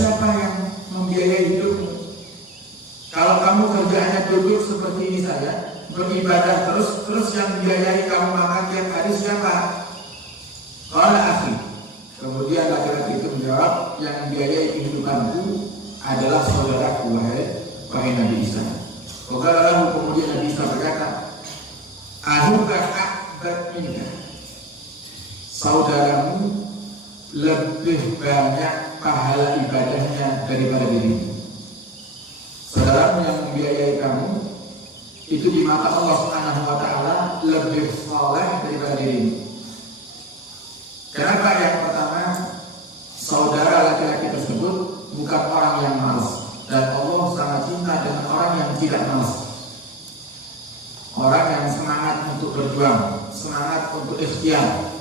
siapa yang membiayai hidupmu? Kalau kamu kerjaannya duduk seperti ini saja, beribadah terus yang membiayai kamu makan tiap hari siapa? Qala akhi. Kemudian laki-laki itu menjawab, yang membiayai kehidupanku adalah saudaraku, wahai Nabi Isa. Lalu kemudian Nabi Isa berkata, ahuka akbar minka, saudaramu lebih banyak pahala ibadahnya daripada dirimu. Saudaramu yang membiayai kamu itu di mata Allah Subhanahu wa taala lebih saleh daripada dirimu. Kenapa? Yang pertama, saudara laki-laki tersebut bukan orang yang malas, dan Allah sangat cinta dengan orang yang tidak malas. Orang yang semangat untuk berjuang, semangat untuk ikhtiar,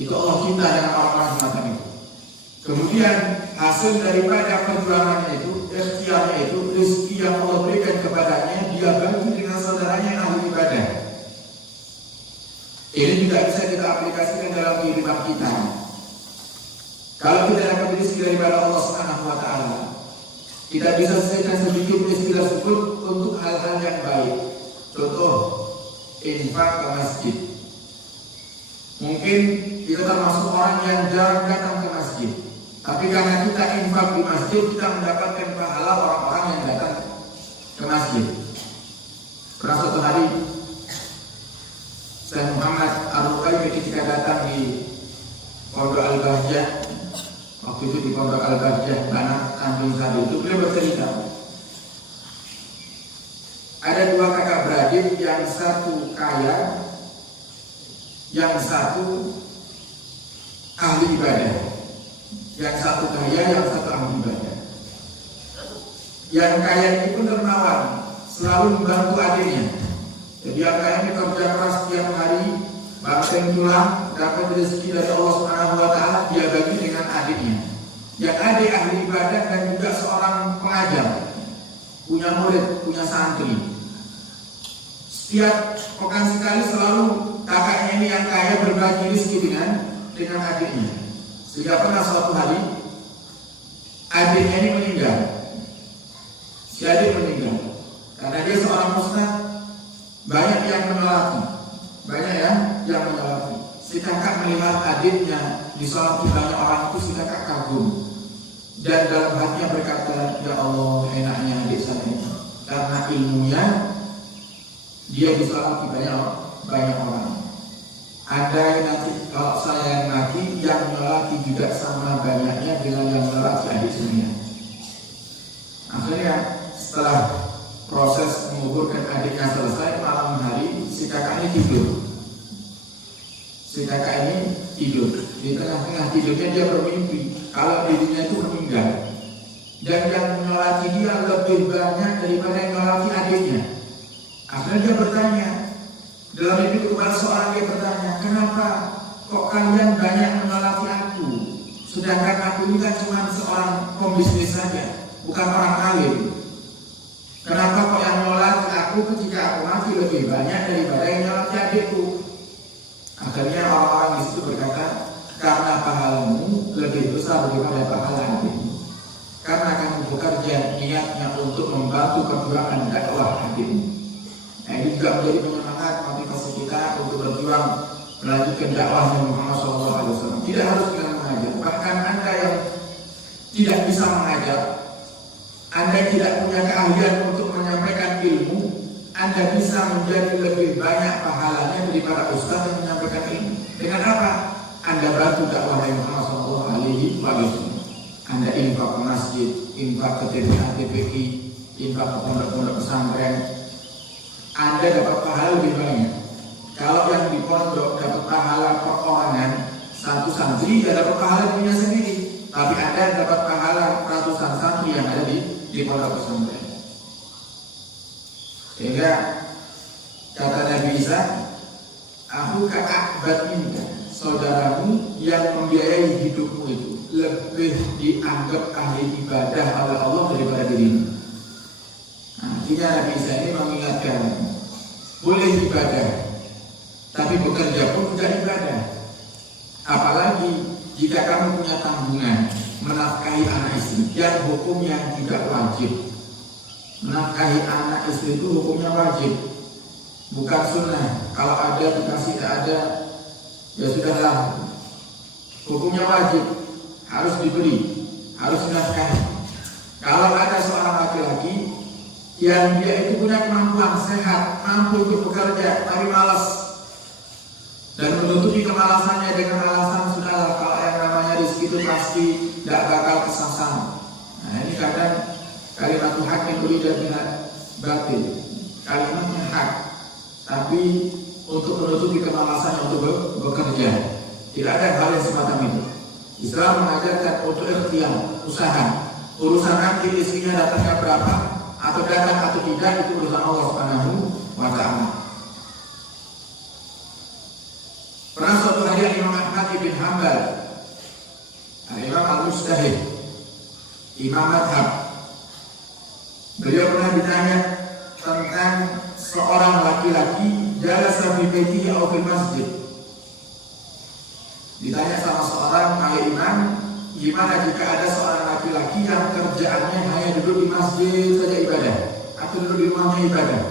itu Allah cinta dengan orang-orang semacam itu. Kemudian hasil daripada perjuangannya itu, ikhtiarnya itu, rezeki yang Allah berikan kepadanya, dia bagi dengan saudaranya yang ahli ibadah. Ini juga bisa kita aplikasikan dalam kehidupan kita. Kalau kita dapat rezeki daripada Allah Subhanahu wa taala, kita bisa selesaikan sedikit rezeki tersebut untuk hal-hal yang baik. Contoh, infak ke masjid. Mungkin kita termasuk orang yang jarang datang ke masjid, tapi karena kita infak di masjid, kita mendapatkan pahala orang-orang yang datang ke masjid. Pernah suatu hari Syekh Muhammad Ar-Ruqaymi ketika datang di Pondok Al-Bahjah, waktu itu di Pondok Al-Bahjah Banak Tanjung Sari itu, beliau bercerita ada dua kakak beradik, yang satu kaya, yang satu ahli ibadah. Yang satu kaya, yang satu ahli ibadah. Yang kaya ini pun dermawan, selalu membantu adiknya. Jadi yang kaya ini kerja keras setiap hari, banting tulang, dapat rezeki dari Allah Subhanahu wa taala, dia bagi dengan adiknya. Yang adik ahli ibadah dan juga seorang pengajar, punya murid, punya santri. Setiap pekan sekali selalu kakaknya ini yang kaya berbagi rezeki dengan adiknya. Sehingga pernah suatu hari adiknya ini meninggal. Si adik meninggal karena dia seorang ustaz, banyak yang menolaki, Si kakak melihat adiknya disolati banyak orang itu, si kakak kagum dan dalam hatinya berkata, ya Allah, enaknya adik saya ini, karena ilmunya dia disolati banyak orang. Andai nanti kalau saya yang mati, yang menyolati juga sama banyaknya dengan yang menyolati adik saya. Akhirnya setelah proses menguburkan adiknya selesai, malam hari si kakak ini tidur. Di tengah-tengah tidurnya dia bermimpi kalau dirinya itu meninggal, dan yang menyolati dia lebih banyak daripada yang menyolati adiknya. Akhirnya dia bertanya, dalam mimpi kepada seorang, dia bertanya, kenapa kok kalian banyak menyolati aku, sedangkan aku ini kan cuma seorang pembisnis saja, bukan orang alim. Kenapa kok yang menyolati aku ketika aku mati lebih banyak daripada yang menyolati adikku? Akhirnya orang-orang di situ berkata, karena pahalamu lebih besar daripada pahala adikmu, karena kamu bekerja niatnya untuk membantu perjuangan dakwah adikmu. Nah, ini juga menjadi penyemangat motivasi kita untuk berjuang melanjutkan dakwah Muhammad SAW. Tidak harus dengan mengajar, bahkan Anda yang tidak bisa mengajar, Anda tidak punya keahlian untuk menyampaikan ilmu, Anda bisa menjadi lebih banyak pahalanya daripada ustaz yang menyampaikan ilmu. Dengan apa? Anda bantu dakwah Muhammad SAW. Anda infak ke masjid, infak ke TPI, infak ke pondok-pondok pesantren, Anda dapat pahala lebih banyak. Kalau yang di pondok dapat pahala perorangan, satu santri ya dapat pahala punya sendiri, tapi Anda dapat pahala ratusan santri yang ada di pondok pesantren. Sehingga kata Nabi Isa, aku ka'akbat minka, saudaramu yang membiayai hidupmu itu lebih dianggap ahli ibadah oleh Allah daripada dirimu. Nah, akhirnya Nabi Isa ini mengingatkan, boleh ibadah, tapi bekerja pun juga ibadah. Apalagi jika kamu punya tanggungan, menafkahi anak istri yang hukumnya tidak wajib. Menafkahi anak istri itu hukumnya wajib, bukan sunnah. Kalau ada dikasih, tidak ada ya sudahlah. Hukumnya wajib, harus diberi, harus dinafkahi. Kalau ada seorang laki-laki yang dia itu punya kemampuan, sehat, mampu untuk bekerja, tapi malas dan menutupi kemalasannya dengan alasan sudahlah, kalau yang namanya rezeki itu pasti tidak bakal kesasar. Nah ini kadang kalimat hak yang berbeda dengan batil. Kalimatnya hak, tapi untuk menutupi kemalasannya untuk bekerja. Tidak ada hal yang semacam itu. Islam mengajarkan untuk ikhtiar, usaha. Urusan nanti istrinya datangnya berapa atau datang atau tidak itu urusan Allah Subhanahu wa Ta'ala. Pernah suatu hari Imam Ahmad bin Hanbal, Imam Al-Mujtahid, Imam Madhab, beliau pernah ditanya tentang seorang laki-laki jalasa fi baitihi aw fil masjid. Ditanya sama seorang ahli imam, gimana jika ada seorang laki-laki yang kerjaannya hanya duduk di masjid saja ibadah atau duduk di rumahnya ibadah.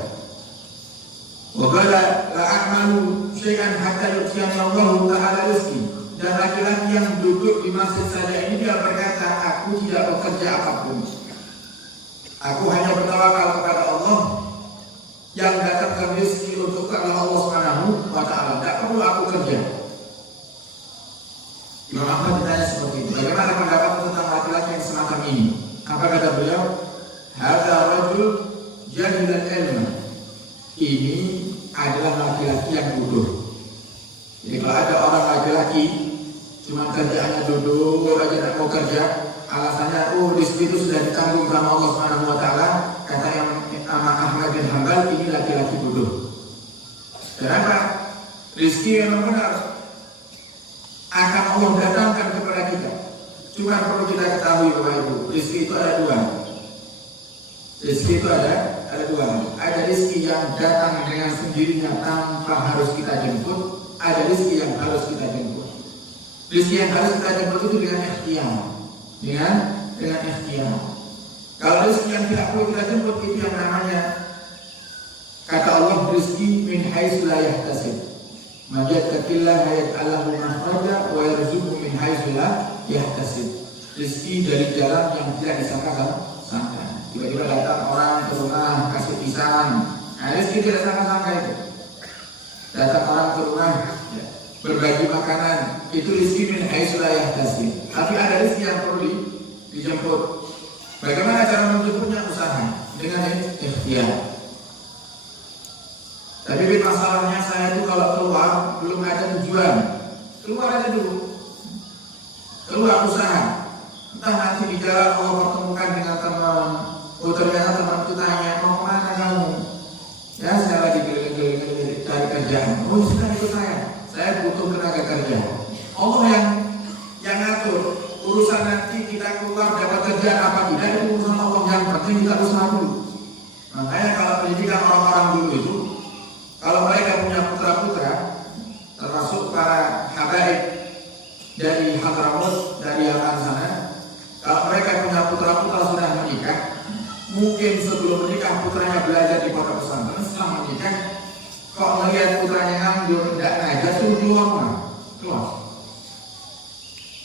Wa qala la a'malu syai'an hatta yu'tiyani Allahu ta'ala rizqi. Dan laki-laki yang duduk di masjid saja ini dia berkata, aku tidak bekerja apapun. Aku hanya bertawakal kepada Allah yang datangkan rezeki untuk Allah Subhanahu wa Ta'ala. Tidak perlu aku kerja. Imam Ahmad ditanya seperti itu. Bagaimana pendapat tentang laki-laki yang semacam ini? Apa kata beliau? Hadza rajul jahilal ilma. Ini adalah laki-laki yang bodoh. Jadi kalau ada orang laki-laki cuma kerjaannya duduk aja, tidak mau kerja, alasannya rezeki itu sudah ditanggung sama Allah Subhanahu wa Ta'ala, kata yang Ahmad bin Hanbal, ini laki-laki bodoh. Kenapa? Rezeki memang benar akan Allah datangkan kepada kita. Cuma perlu kita ketahui Bapak Ibu, rezeki itu ada dua. Rezeki itu ada dua. Ada rezeki yang datang dengan sendirinya tanpa harus kita jemput. Ada rezeki yang harus kita jemput. Rezeki yang harus kita jemput itu dengan ikhtiar. Dengan ikhtiar. Kalau rezeki yang tidak perlu kita jemput itu yang namanya, kata Allah, rezeki min haitsu la yahtasib. Man yattaqillah yaj'al makhraja wa yarzuqhu min haitsu la yahtasib. Rezeki dari jalan yang tidak disangka-sangka. Tiba-tiba datang orang ke rumah kasih pisang. Nah, rezeki tidak sangka-sangka itu. Datang orang ke rumah ya, berbagi makanan, itu rezeki min haitsu la yahtasib. Tapi ada rezeki yang perlu dijemput. Bagaimana cara menjemputnya? Usaha dengan ikhtiar. Tapi masalahnya saya itu kalau keluar belum ada tujuan. Keluar aja dulu. Keluar usaha. Entah nanti di jalan Allah pertemukan dengan teman. Oh ternyata teman itu tanya, mau kemana kamu? Ya saya lagi keliling-keliling cari kerjaan. Oh sudah ikut saya butuh tenaga kerja. Allah yang ngatur. Urusan nanti kita keluar dapat kerjaan apa tidak itu urusan Allah. Yang penting kita usaha dulu. Makanya kalau pendidikan orang-orang dulu itu, kalau mereka punya putra-putra, termasuk para habaib dari Hadramaut, dari Yaman sana, kalau mereka punya putra-putra sudah menikah, mungkin sebelum menikah putranya belajar di pondok pesantren, setelah menikah, kok melihat putranya nganggur, tidak ngajar, suruh keluar mana? Keluar.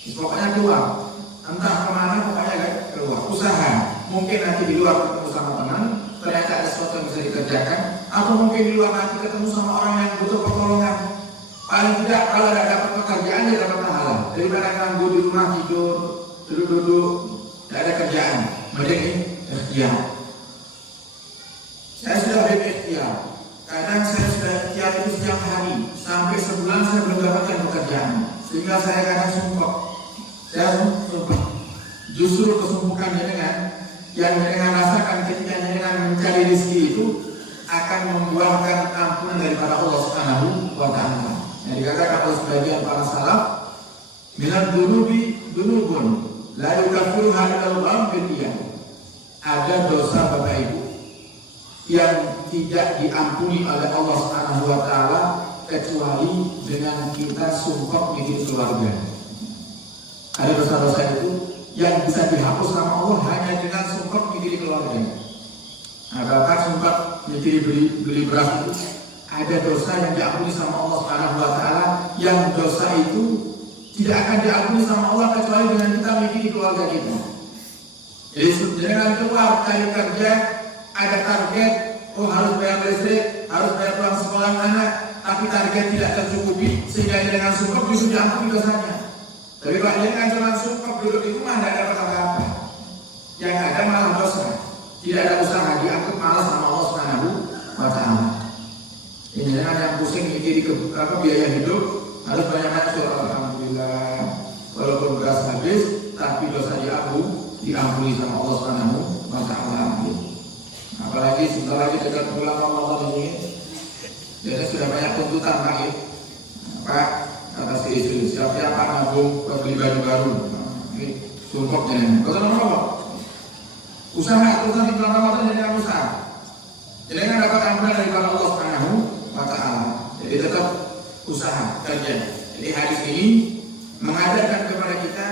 Pokoknya keluar. Entah kemana, pokoknya kan keluar. Usaha. Mungkin nanti di luar ketemu sama teman, ternyata ada sesuatu yang bisa dikerjakan. Atau mungkin di luar nanti ketemu sama orang yang butuh pertolongan. Paling tidak kalau tidak dapat pekerjaan dia dapat pahala. Daripada nganggur di rumah tidur, duduk-duduk, tidak ada kerjaan. Mending ikhtiar. Saya sudah berikhtiar. Kadang saya sudah ikhtiar itu setiap hari. Sampai sebulan saya belum dapatkan pekerjaan. Sehingga saya kadang sumpah. Saya sumpah. Justru kesumpukan yang dengan rasakan ketika dengan mencari rezeki itu akan membuahkan ampunan daripada Allah Subhanahu wa Ta'ala. Yang dikatakan oleh sebagian para salaf, minal dunubi dunubun la yukaffiruha illa Allah bil qiyam. Ada dosa Bapak Ibu yang tidak diampuni oleh Allah Subhanahu wa Ta'ala kecuali dengan kita sumpah bikin keluarga. Ada dosa-dosa itu yang bisa dihapus sama Allah hanya dengan sumpah nyetiri keluarga. Nah, bahkan sumpah nyetiri beli beras itu ada dosa yang diampuni sama Allah Subhanahu wa Ta'ala, yang dosa itu tidak akan diampuni sama Allah kecuali dengan kita nyetiri keluarga kita. Jadi jangan keluar cari kerja, ada target, oh harus bayar listrik, harus bayar uang sekolah anak, tapi target tidak tercukupi sehingga dengan sumpah justru diampuni dosanya. Tapi kalau dengan cuma sumpah duduk di rumah tidak dapat apa-apa, yang ada malah dosa, tidak ada usaha, dianggap malas sama Allah Subhanahu wa Ta'ala. Ini jangan yang pusing mikir biaya hidup harus banyak surah alhamdulillah, walaupun beras habis tapi dosa diampuni sama Allah Subhanahu wa Ta'ala. Apalagi sebentar lagi dekat bulan Ramadan ini, jadi sudah banyak tuntutan lagi. Pak atas istri, siap-siap Pak nabung beli baju baru. Ini sumpah jangan. Kau tahu apa? Usaha terus di bulan Ramadan jadi usaha. Jadi kan dapat ampunan dari Allah Subhanahu wa Ta'ala. Jadi tetap usaha kerja. Jadi hadis ini mengajarkan kepada kita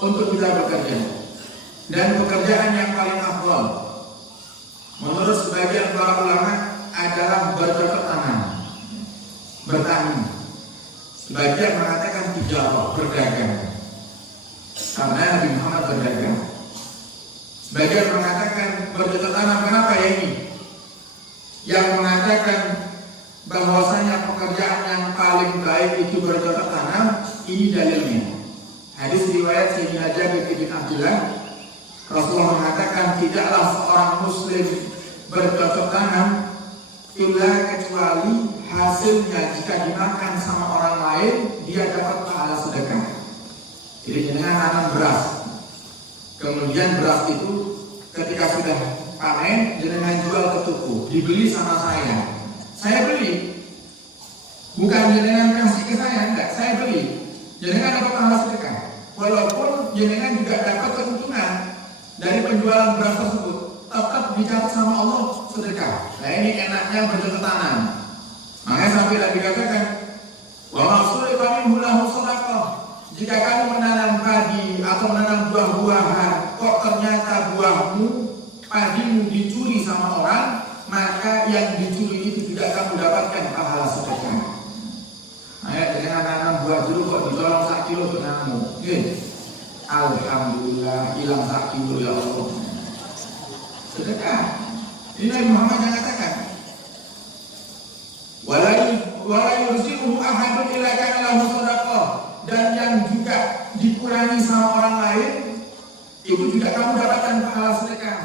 untuk kita bekerja, dan pekerjaan yang paling afdal menurut sebagian para ulama adalah bercocok tanam, bertani. Sebagian mengatakan tijarah, berdagang, karena Nabi Muhammad berdagang. Sebagian mengatakan bercocok tanam. Kenapa ya ini? Yang mengatakan bahwasanya pekerjaan yang paling baik itu bercocok tanam, ini dalilnya. Hadis riwayat Sayyidina Jabir bin Abdullah, Rasulullah mengatakan tidaklah seorang muslim bercocok tanam illa kecuali hasilnya jika dimakan sama orang lain dia dapat pahala sedekah. Jadi dengan nanam beras, kemudian beras itu ketika sudah panen dengan jual ke toko, dibeli sama saya beli, bukan jenengan kasih ke saya, enggak, saya beli, jenengan dapat pahala sedekah, walaupun jenengan juga dapat keuntungan dari penjualan beras tersebut, tetap dicatat sama Allah sedekah. Nah ini enaknya bercocok tanam. Makanya sampai Nabi katakan, wa maksudnya kami mulahu sedekah. Jika kamu menanam padi atau menanam buah-buahan, kok ternyata buahmu, padimu dicuri sama orang, maka yang dicuri itu tidak kamu dapatkan pahala sedekah. Nah, dengan nanam buah jeruk kok ditolong 1 kilo untuk nanammu. Alhamdulillah hilang 1 kilo ya Allah. Sedekah. Ini Nabi Muhammad yang katakan, wala yurziquhu ahadun illa kana lahu shadaqah, dan yang juga dikurangi sama orang lain itu juga kamu dapatkan pahala sedekah.